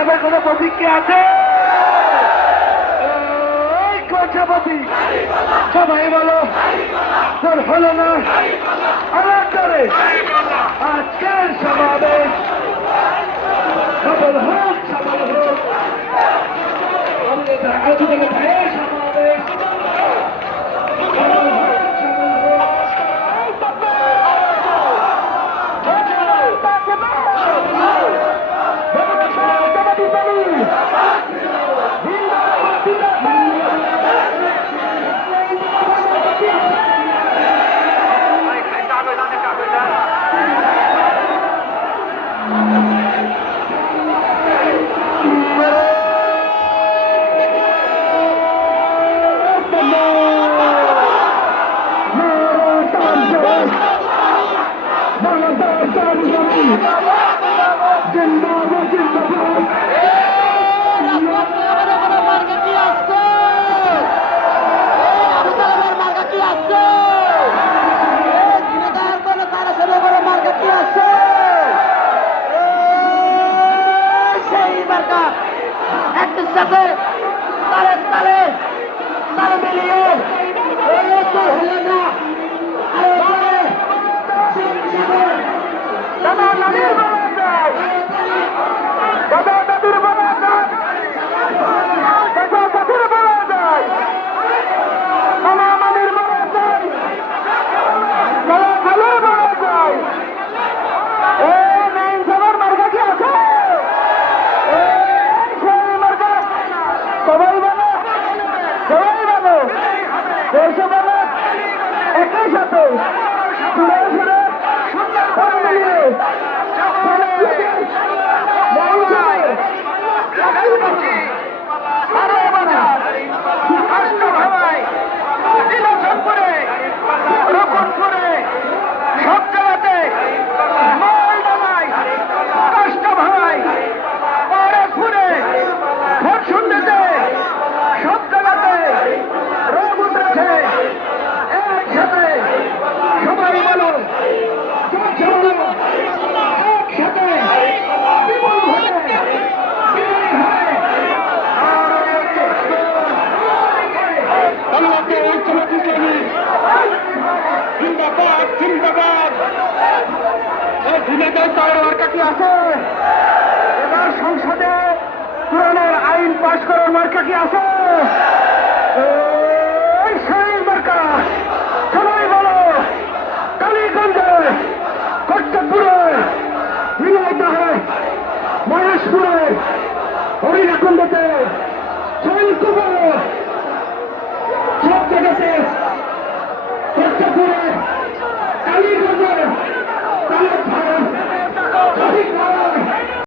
সাহেবের কোনো প্রতিক্রিয়া আছে? প্রতীক সবাই বলো তোর হলো না আমার করে আজকের সমাবেশ সফল হোক আজকের ভাইয়ের সমাবেশ সাথে তালে তালে তালে মিলিয়ে হলো না দাদা নানির বাবা যায় দাদা দাদুর বাবা যায় দাদা দাদুর বাবা যায় মামা মামির বাবা যায় দাদা খালের বাবা যায় নাইন সবার মার্কা কি আছে সবাই বলো সবাই বলো দেশে বলো একই সাথে ঘুরে ঘুরে মিলিয়ে সব জায়গাতে কষ্ট ভাই পরে ঘুরে ভোট শুনতেছে সব জায়গাতে রোগ উঠেছে একসাথে সবাই বলো একসাথে বিপুল ভোটে জিন্দাবাদ জিন্দাবাদ মার্কা কি আছে এবার সংসদে পুরানোর আইন পাশ করার মার্কা কি আছে সেই মার্কা সবাই বলো কালীগঞ্জে কর্তব্যপুরে ঝিনাইদহে মহেশপুরে হরিণাকুণ্ডতে সব জায়গাতে